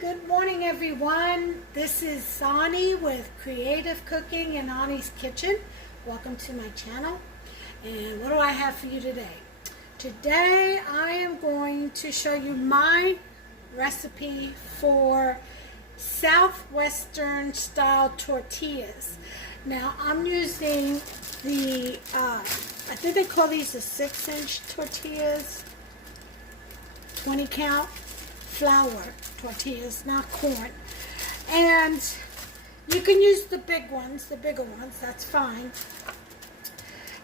Good morning everyone. This is Sonny with Creative Cooking in Annie's Kitchen. Welcome to my channel. And what do I have for you today? Today I am going to show you my recipe for Southwestern style tortillas. Now I'm using the, I think they call these the 6-inch tortillas, 20 count. Flour tortillas, not corn. And you can use the big ones, the bigger ones, that's fine.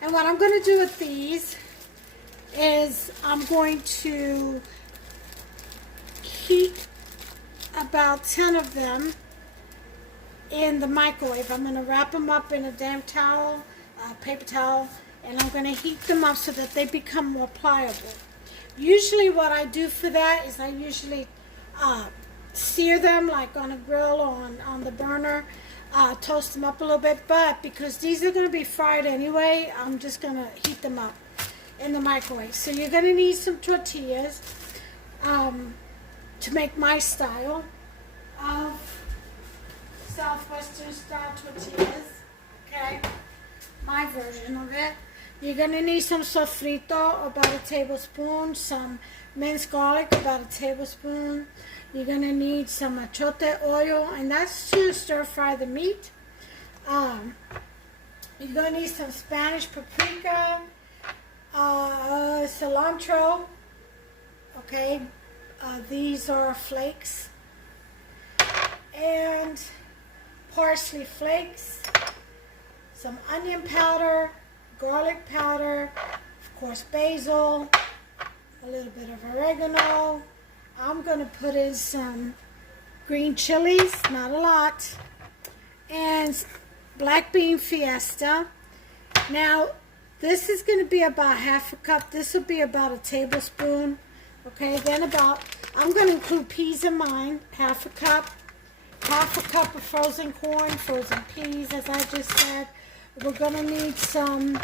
And what I'm going to do with these is I'm going to heat about 10 of them in the microwave. I'm going to wrap them up in a damp towel, paper towel, and I'm going to heat them up so that they become more pliable. Usually what I do for that is I usually sear them like on a grill or on the burner, toast them up a little bit, but because these are going to be fried anyway, I'm just going to heat them up in the microwave. So you're going to need some tortillas to make my style of Southwestern style tortillas, okay, my version of it. You're going to need some sofrito, about a tablespoon, some minced garlic, about a tablespoon. You're going to need some achote oil, and that's to stir fry the meat. You're going to need some Spanish paprika, cilantro, okay, these are flakes, and parsley flakes, some onion powder, garlic powder, of course basil, a little bit of oregano. I'm going to put in some green chilies, not a lot, and black bean Fiesta. Now this is going to be about half a cup. This will be about a tablespoon. Okay, then I'm going to include peas in mine, half a cup of frozen corn, frozen peas, as I just said. We're going to need some,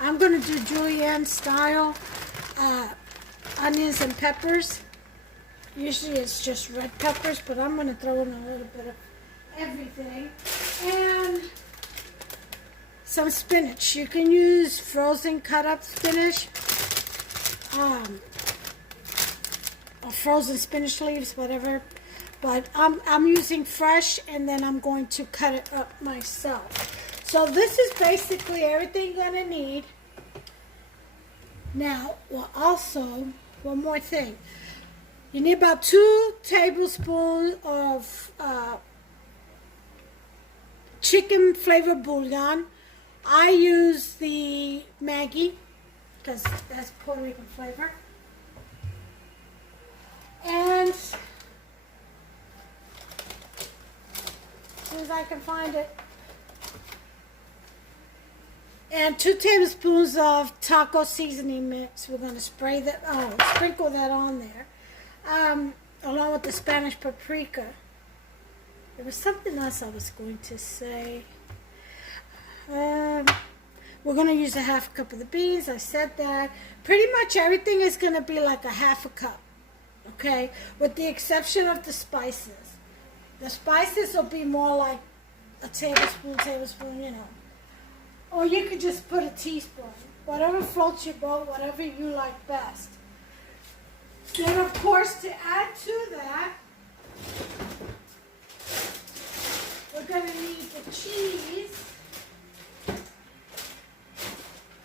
I'm going to do julienne style onions and peppers. Usually it's just red peppers, but I'm going to throw in a little bit of everything. And some spinach. You can use frozen cut up spinach, or frozen spinach leaves, whatever. But I'm using fresh, and then I'm going to cut it up myself. So this is basically everything you're going to need. Now, well, also, one more thing. You need about 2 tablespoons of chicken flavored bouillon. I use the Maggi because that's Puerto Rican flavor. And as soon as I can find it. And 2 tablespoons of taco seasoning mix. We're going to sprinkle that on there. Along with the Spanish paprika. There was something else I was going to say. We're going to use a half cup of the beans. I said that. Pretty much everything is going to be like a half a cup. Okay? With the exception of the spices. The spices will be more like a tablespoon, you know. Or you could just put a teaspoon. Whatever floats your boat, whatever you like best. Then, of course, to add to that, we're going to need the cheese.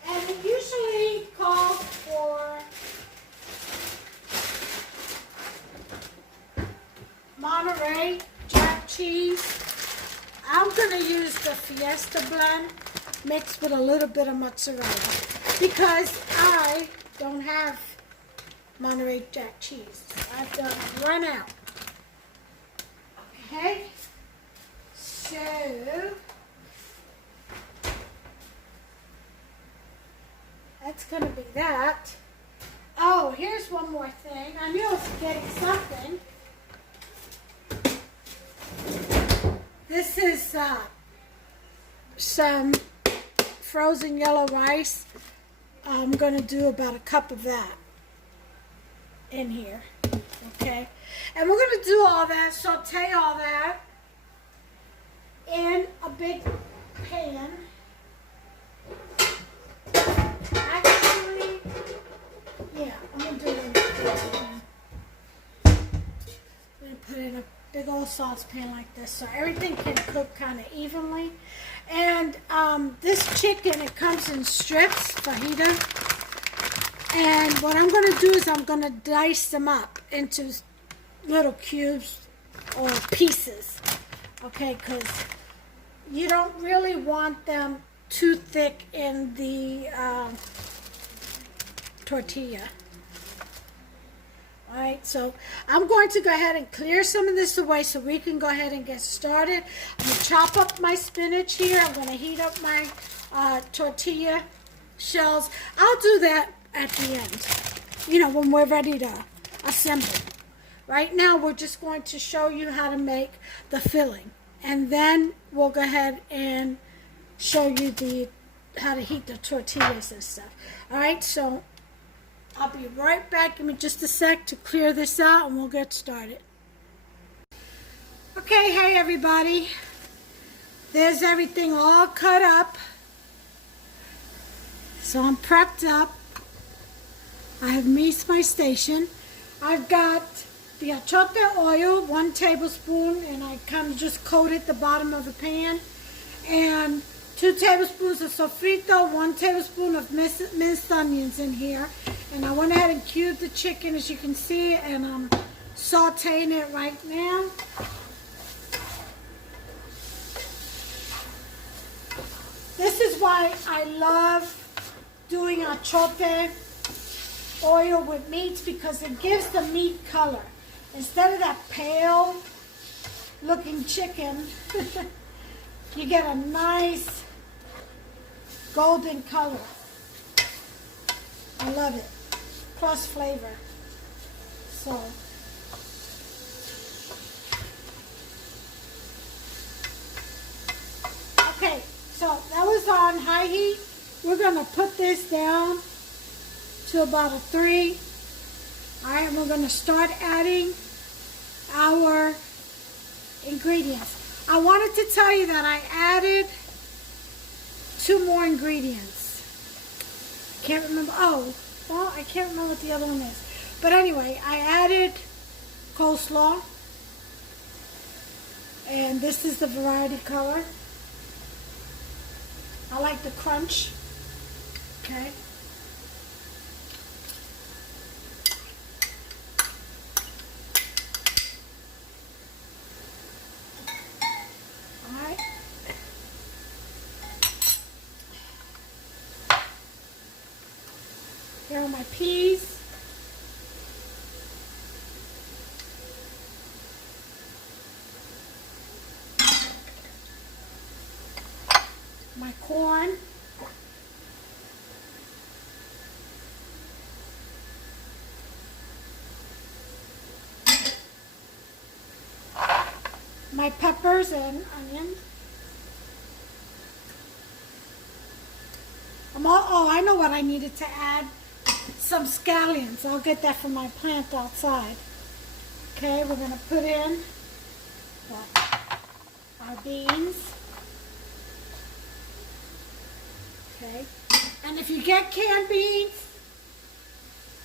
And it usually calls for Monterey Jack cheese. I'm going to use the Fiesta blend mixed with a little bit of mozzarella because I don't have Monterey Jack cheese. I've run out. Okay, so that's going to be that. Oh, here's one more thing. I knew I was forgetting something. This is some frozen yellow rice. I'm going to do about a cup of that in here. Okay, And we're going to do all that, saute all that in a big pan. Actually, yeah, I'm going to do it in a big pan. I'm going to put it in a big old saucepan like this so everything can cook kind of evenly. And this chicken, it comes in strips, fajita. And what I'm going to do is I'm going to dice them up into little cubes or pieces. Okay, because you don't really want them too thick in the tortilla. Alright, so I'm going to go ahead and clear some of this away so we can go ahead and get started. I'm going to chop up my spinach here. I'm going to heat up my tortilla shells. I'll do that at the end, you know, when we're ready to assemble. Right now, we're just going to show you how to make the filling. And then we'll go ahead and show you how to heat the tortillas and stuff. Alright, so I'll be right back. Give me just a sec to clear this out and we'll get started. Okay, hey everybody. There's everything all cut up. So I'm prepped up. I have meat my station. I've got the achote oil, 1 tablespoon, and I kind of just coated the bottom of the pan. And 2 tablespoons of sofrito, 1 tablespoon of minced onions in here. And I went ahead and cubed the chicken, as you can see, and I'm sauteing it right now. This is why I love doing achote oil with meats, because it gives the meat color. Instead of that pale looking chicken, you get a nice golden color. I love it. Plus flavor. So, okay, so that was on high heat. We're going to put this down to about a 3. All right, and we're going to start adding our ingredients. I wanted to tell you that I added 2 more ingredients. I can't remember. Oh, well, I can't remember what the other one is. But anyway, I added coleslaw. And this is the variety color. I like the crunch. Okay. Alright. Here are my peas. My corn. My peppers and onions. Oh, I know what I needed to add. Some scallions. I'll get that from my plant outside. Okay, we're going to put in our beans. Okay, and if you get canned beans,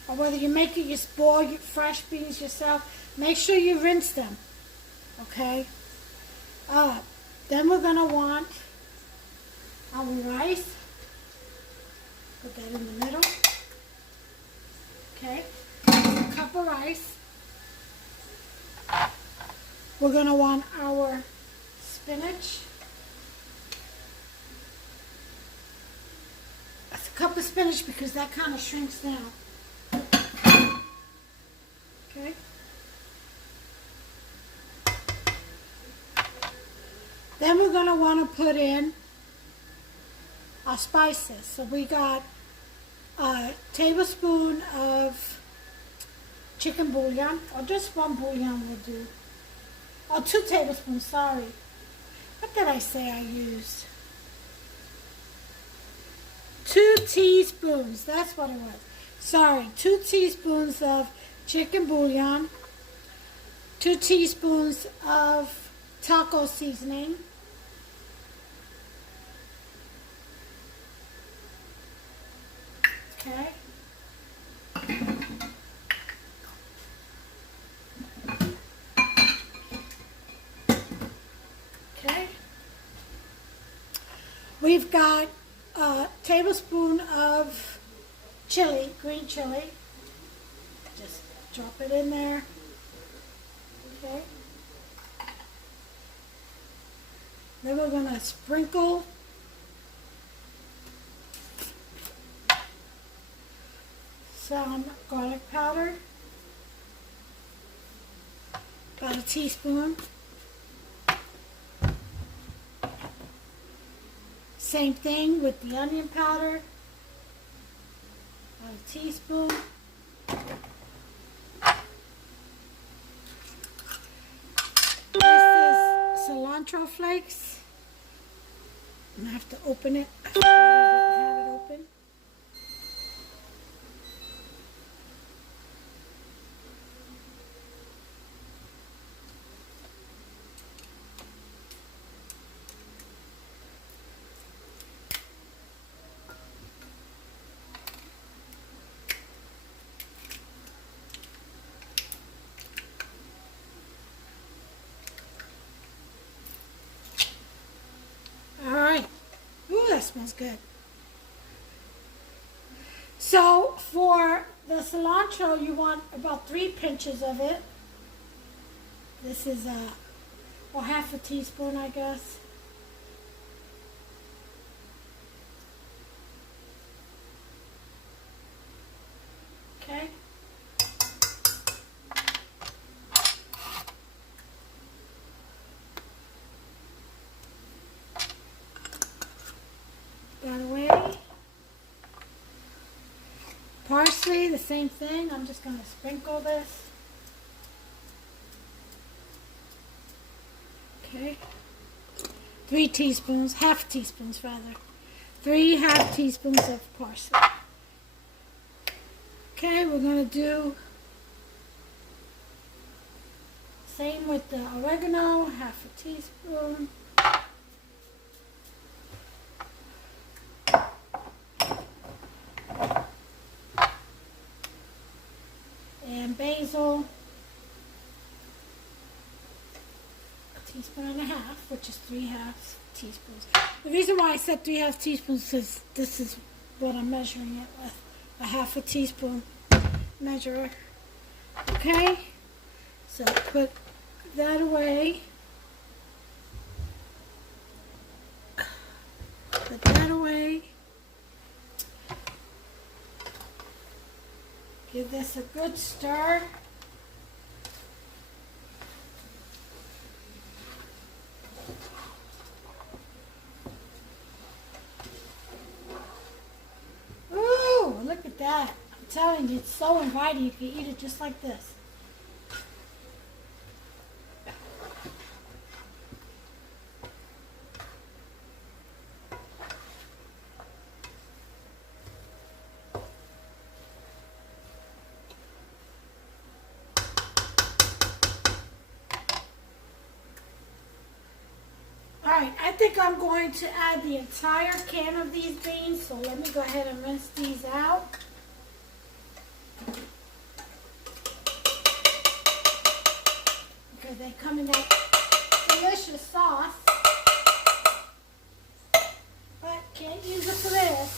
or whether you make it, you boil your fresh beans yourself, make sure you rinse them. Okay, then we're going to want our rice. Put that in the middle. Okay, a cup of rice. We're going to want our spinach. That's a cup of spinach because that kind of shrinks down. Okay. Then we're going to want to put in our spices. So we got a tablespoon of chicken bouillon, or just 1 bouillon will do. Oh, 2 tablespoons, sorry. What did I say I used? 2 teaspoons, that's what it was. Sorry, 2 teaspoons of chicken bouillon, 2 teaspoons of taco seasoning. Okay. Okay. We've got a tablespoon of chili, green chili. Just drop it in there. Okay. Then we're going to sprinkle some garlic powder, about a teaspoon. Same thing with the onion powder, about a teaspoon. This is cilantro flakes. I'm going to have to open it. I forgot I didn't have it open. Smells good. So for the cilantro, you want about 3 pinches of it. This is or half a teaspoon, I guess. Okay. That away. Parsley, the same thing. I'm just going to sprinkle this. Okay. 3 teaspoons, half teaspoons rather. 3 half teaspoons of parsley. Okay, we're going to do same with the oregano, half a teaspoon. And basil, a teaspoon and a half, which is 3/2 teaspoons. The reason why I said 3/2 teaspoons is this is what I'm measuring it with, a half a teaspoon measurer. Okay, so put that away. Put that away. Give this a good stir. Ooh, look at that. I'm telling you, it's so inviting. You can eat it just like this. Alright, I think I'm going to add the entire can of these beans, so let me go ahead and rinse these out. Because they come in that delicious sauce. But can't use it for this.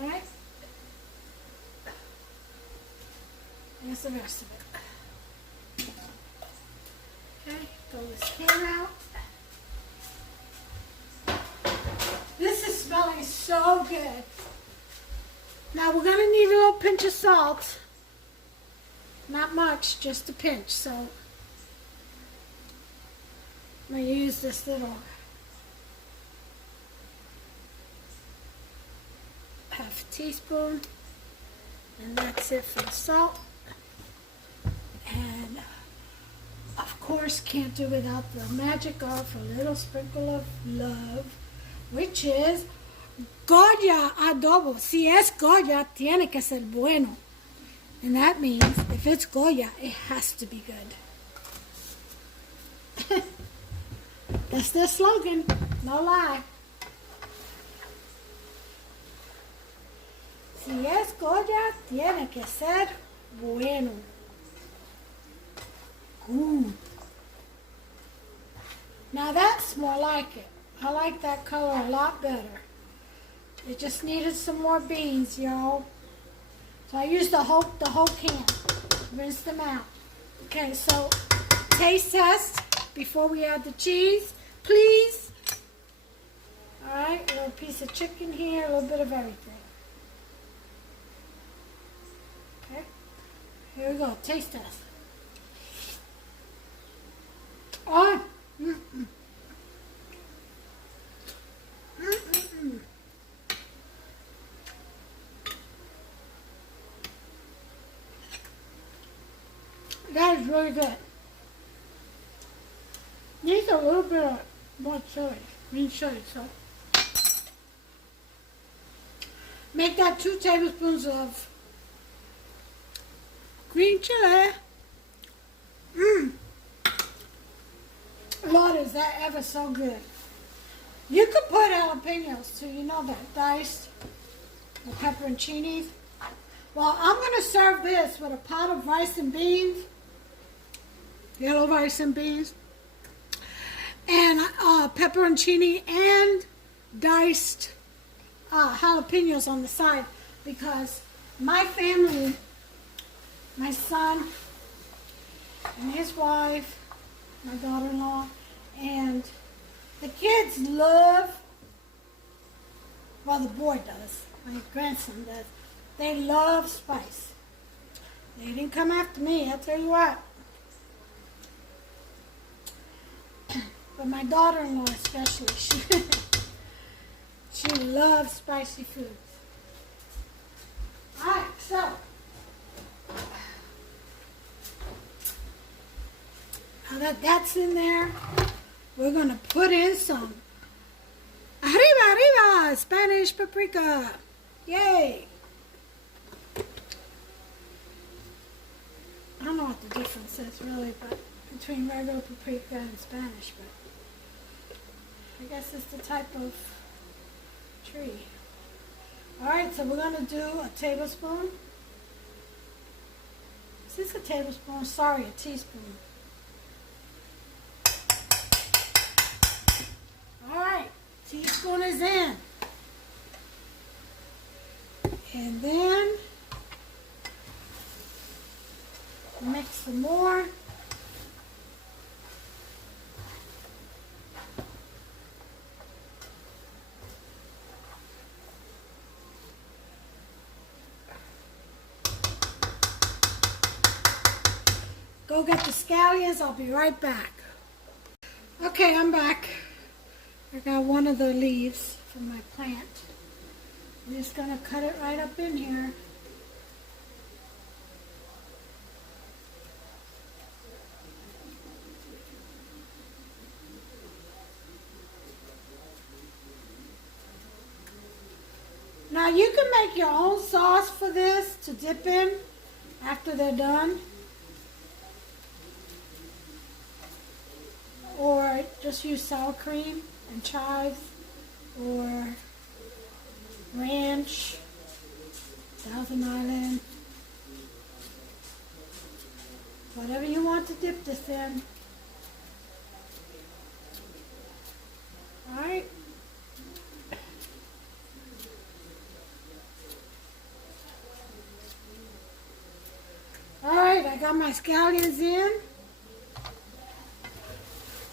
Alright. Here's the rest of it. Okay, throw this can out. This is smelling so good. Now we're going to need a little pinch of salt. Not much, just a pinch. So I'm going to use this little half a teaspoon. And that's it for the salt. And of course, can't do without the magic of a little sprinkle of love, which is Goya adobo. Si es Goya, tiene que ser bueno. And that means if it's Goya, it has to be good. That's their slogan. No lie. Si es Goya, tiene que ser bueno. Good. Now that's more like it. I like that color a lot better. It just needed some more beans, y'all. So I used the whole can. Rinse them out. Okay, so taste test before we add the cheese, please. All right, a little piece of chicken here, a little bit of everything. Okay, here we go. Taste test. Oh, that is really good. Needs a little bit of more chili, green chili, so make that 2 tablespoons of green chili. Lord, is that ever so good. You could put jalapenos too, you know that, diced, the pepperoncinis. Well, I'm going to serve this with a pot of rice and beans, yellow rice and beans, and pepperoncini and diced jalapenos on the side, because my family, my son and his wife, my daughter-in-law, and the kids love, well, the boy does, my grandson does, they love spice. They didn't come after me, I'll tell you what. But my daughter-in-law especially, she loves spicy foods. All right, so now that that's in there, we're going to put in some arriba, Spanish paprika. Yay! I don't know what the difference is really, but between regular paprika and Spanish, but I guess it's the type of tree. All right, so we're going to do a tablespoon. Is this a tablespoon? Sorry, a teaspoon. All right, teaspoon is in. And then mix some more. Go get the scallions. I'll be right back. Okay, I'm back. I got one of the leaves from my plant. I'm just going to cut it right up in here. Now you can make your own sauce for this to dip in after they're done. Or just use sour cream and chives or ranch, Thousand Island, whatever you want to dip this in. Alright. Alright, I got my scallions in.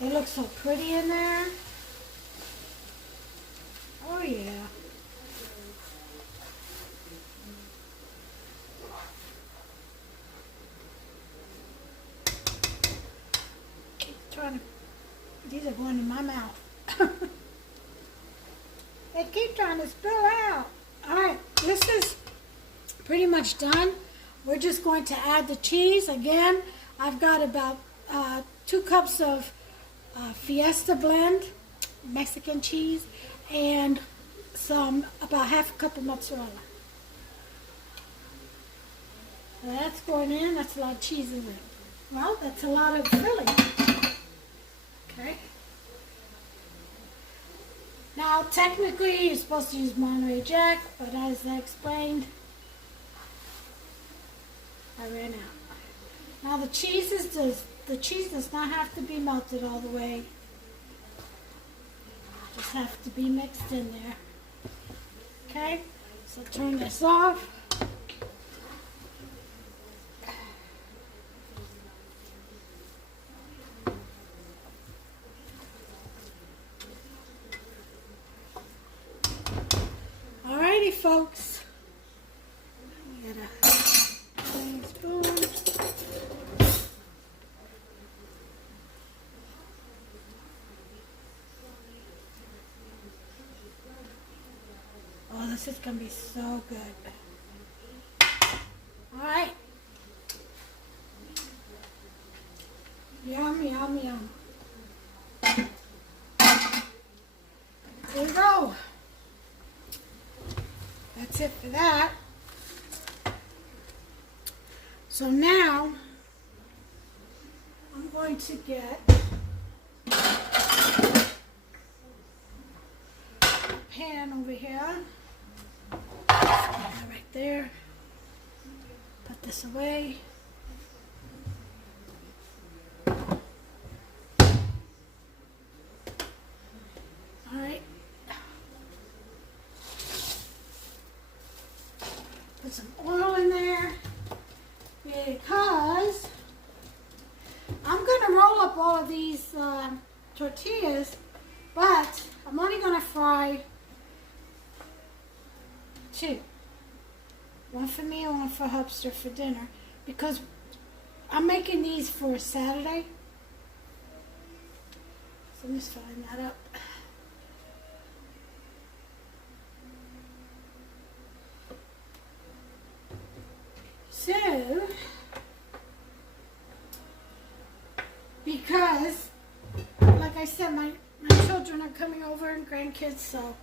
They look so pretty in there. Oh yeah. These are going in my mouth. They keep trying to spill out. Alright, this is pretty much done. We're just going to add the cheese. Again, I've got about 2 cups of Fiesta blend, Mexican cheese, and about half a cup of mozzarella. Now that's going in. That's a lot of cheese in it. Well, that's a lot of filling. Okay. Now, technically, you're supposed to use Monterey Jack, but as I explained, I ran out. Now, the cheese does not have to be melted all the way. Just have to be mixed in there. Okay, so turn this off. Alrighty, folks. We got a clean spoon. Oh, this is going to be so good. Alright. Yum, yum, yum. There we go. That's it for that. So now, I'm going to get a pan over here. Right there. Put this away. Alright. Put some oil in there because I'm going to roll up all of these tortillas, but I'm only going to fry 2. One for me and one for Hubster for dinner, because I'm making these for Saturday. So I'm just frying that up. So, because, like I said, my children are coming over and grandkids, so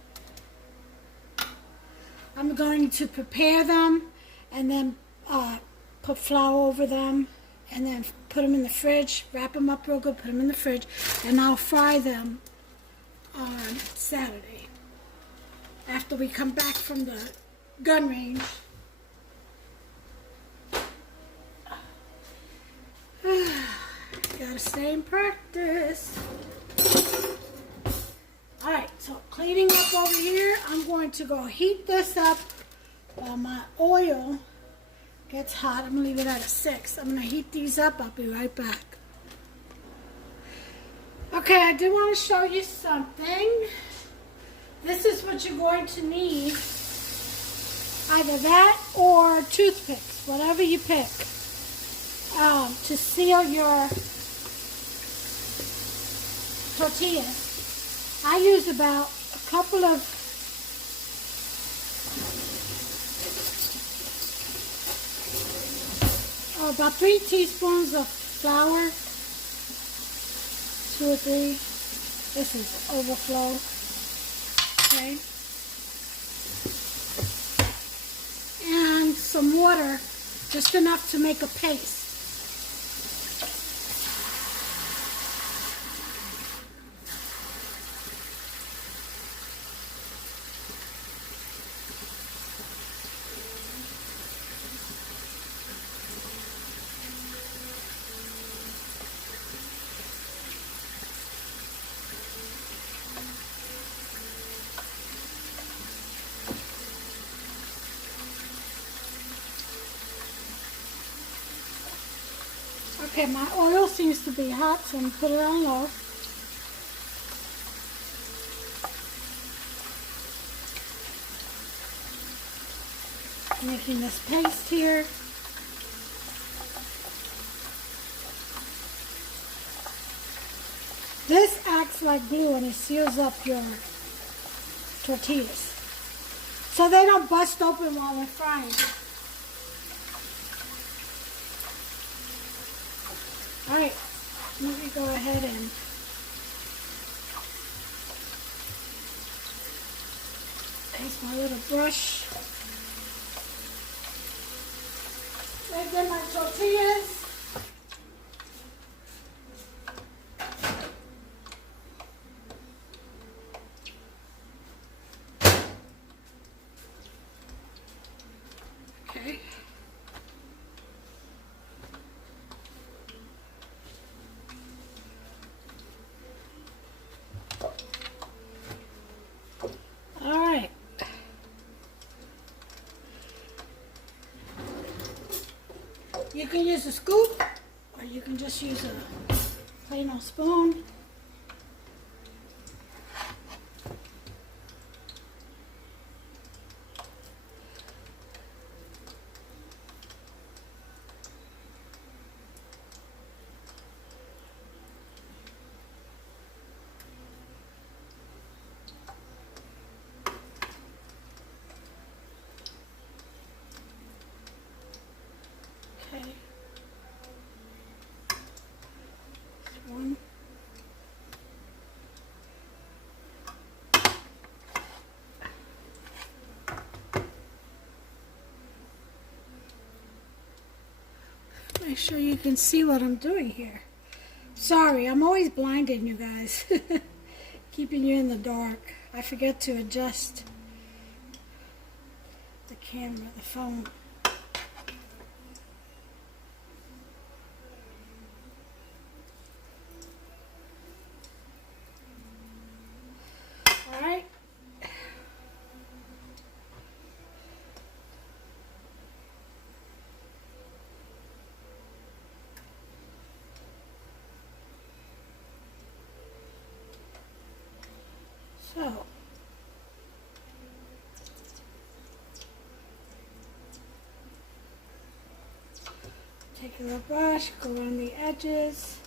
I'm going to prepare them and then put flour over them and then put them in the fridge, wrap them up real good, put them in the fridge, and I'll fry them on Saturday after we come back from the gun range. Gotta stay in practice. Alright, so cleaning up over here, I'm going to go heat this up while my oil gets hot. I'm going to leave it at a 6. I'm going to heat these up. I'll be right back. Okay, I do want to show you something. This is what you're going to need. Either that or toothpicks, whatever you pick, to seal your tortillas. I use about a couple of about 3 teaspoons of flour, 2 or 3. This is overflow. Okay. And some water, just enough to make a paste. Okay, my oil seems to be hot, so I'm going to put it on low. Making this paste here. This acts like glue and it seals up your tortillas, so they don't bust open while they're frying. Alright, let me go ahead and my little brush. Right there, my tortillas. Okay. All right. You can use a scoop, or you can just use a plain old spoon. Okay. One. Make sure you can see what I'm doing here. Sorry, I'm always blinding you guys. Keeping you in the dark. I forget to adjust the camera, the phone. Alright. So, take a little brush, go around the edges.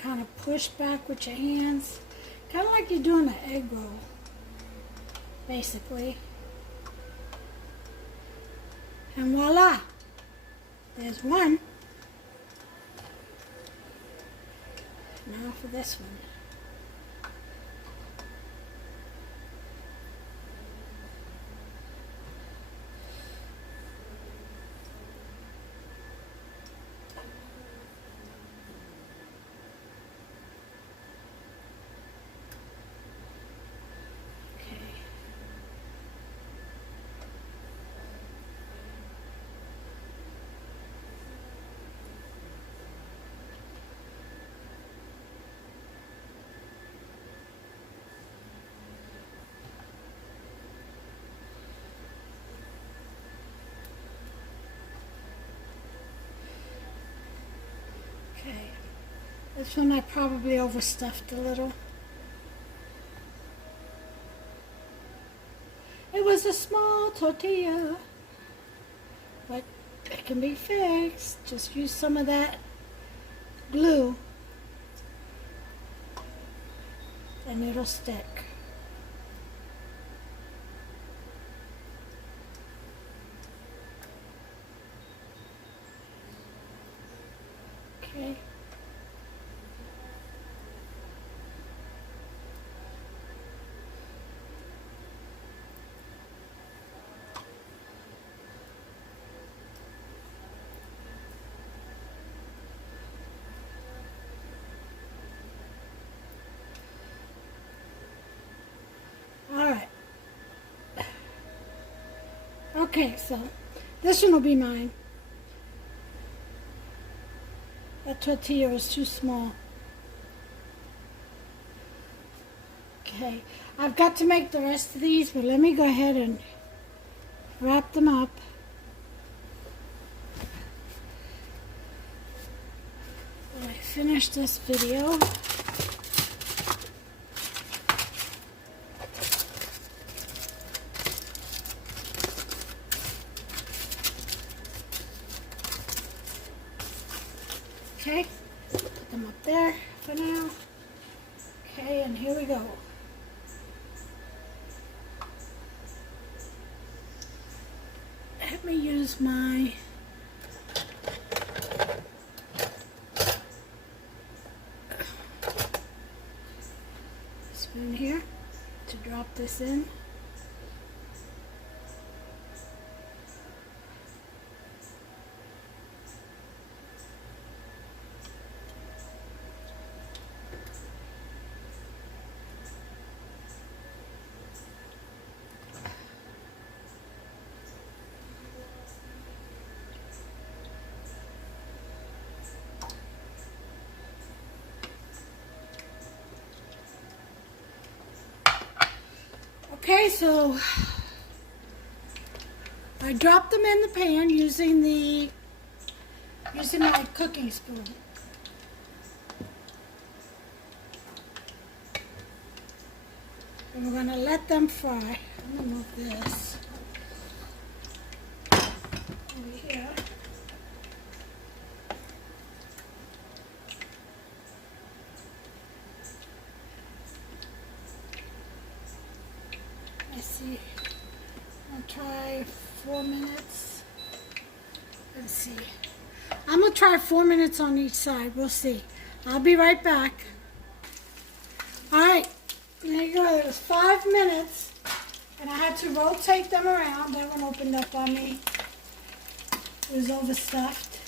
Kind of push back with your hands. Kind of like you're doing an egg roll, basically. And voila! There's one. Now for this one. Okay, this one I probably overstuffed a little. It was a small tortilla, but it can be fixed. Just use some of that glue and it'll stick. Okay. All right. Okay, so this one will be mine. That tortilla was too small. Okay, I've got to make the rest of these, but let me go ahead and wrap them up. When I finish this video. Okay, put them up there for now. Okay, and here we go. Let me use my spoon here. put this in. Okay, so I dropped them in the pan using my cooking spoon. And we're going to let them fry. I'm going to move this over here. Let's see. I'll try 4 minutes. Let's see. I'm going to try 4 minutes on each side. We'll see. I'll be right back. Alright. There you go. It was 5 minutes. And I had to rotate them around. That one opened up on me. It was overstuffed.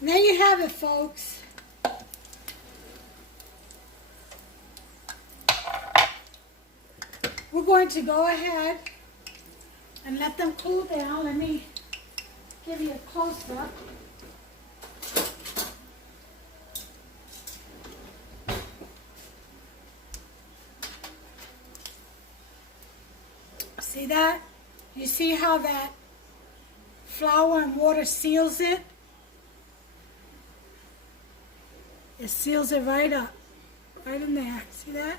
And there you have it, folks. We're going to go ahead and let them cool down. Let me give you a close-up. See that? You see how that flour and water seals it? It seals it right up, right in there. See that?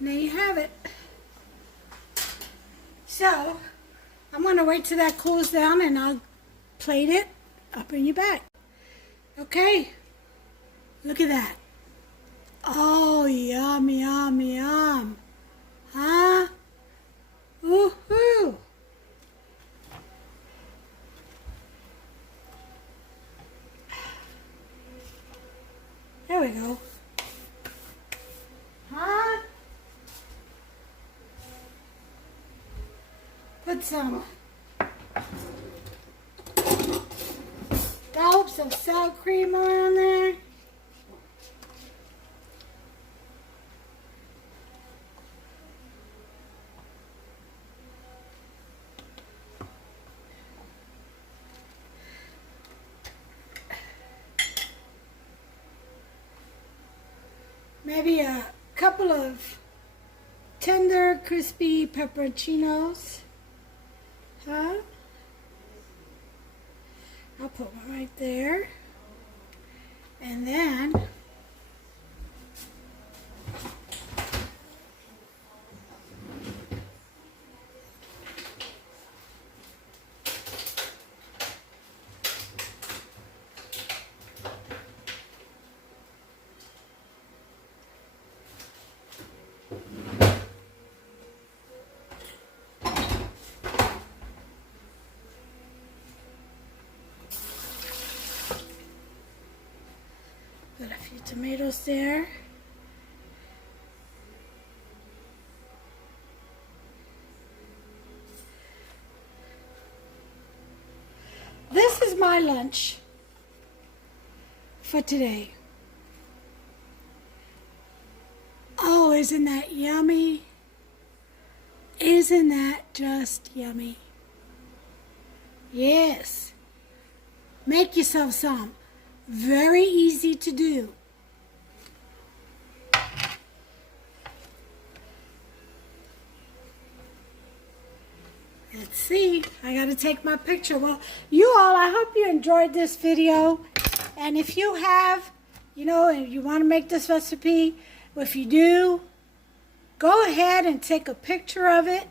And there you have it. So, I'm going to wait till that cools down and I'll plate it up in your bag. Okay, look at that. Oh, yum, yum, yum. Huh? Woohoo! There we go. Huh? Put some dollops of sour cream around there. Maybe a couple of tender, crispy pepperoncinos. Huh? I'll put one right there. And then put a few tomatoes there. This is my lunch for today. Oh, isn't that yummy? Isn't that just yummy? Yes. Make yourself some. Very easy to do. Let's see. I got to take my picture. Well, you all, I hope you enjoyed this video. And if you have, and you want to make this recipe, if you do, go ahead and take a picture of it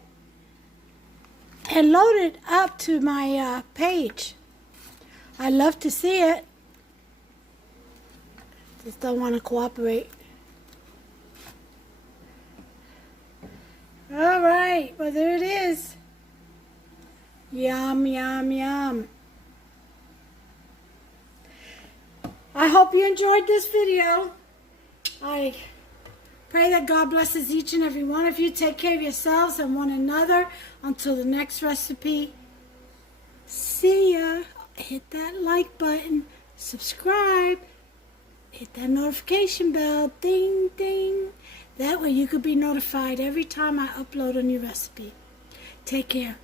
and load it up to my page. I love to see it. Just don't want to cooperate. All right, well, there it is. Yum, yum, yum. I hope you enjoyed this video. I pray that God blesses each and every one of you. Take care of yourselves and one another. Until the next recipe. See ya. Hit that like button. Subscribe. Hit that notification bell. Ding, ding. That way you could be notified every time I upload a new recipe. Take care.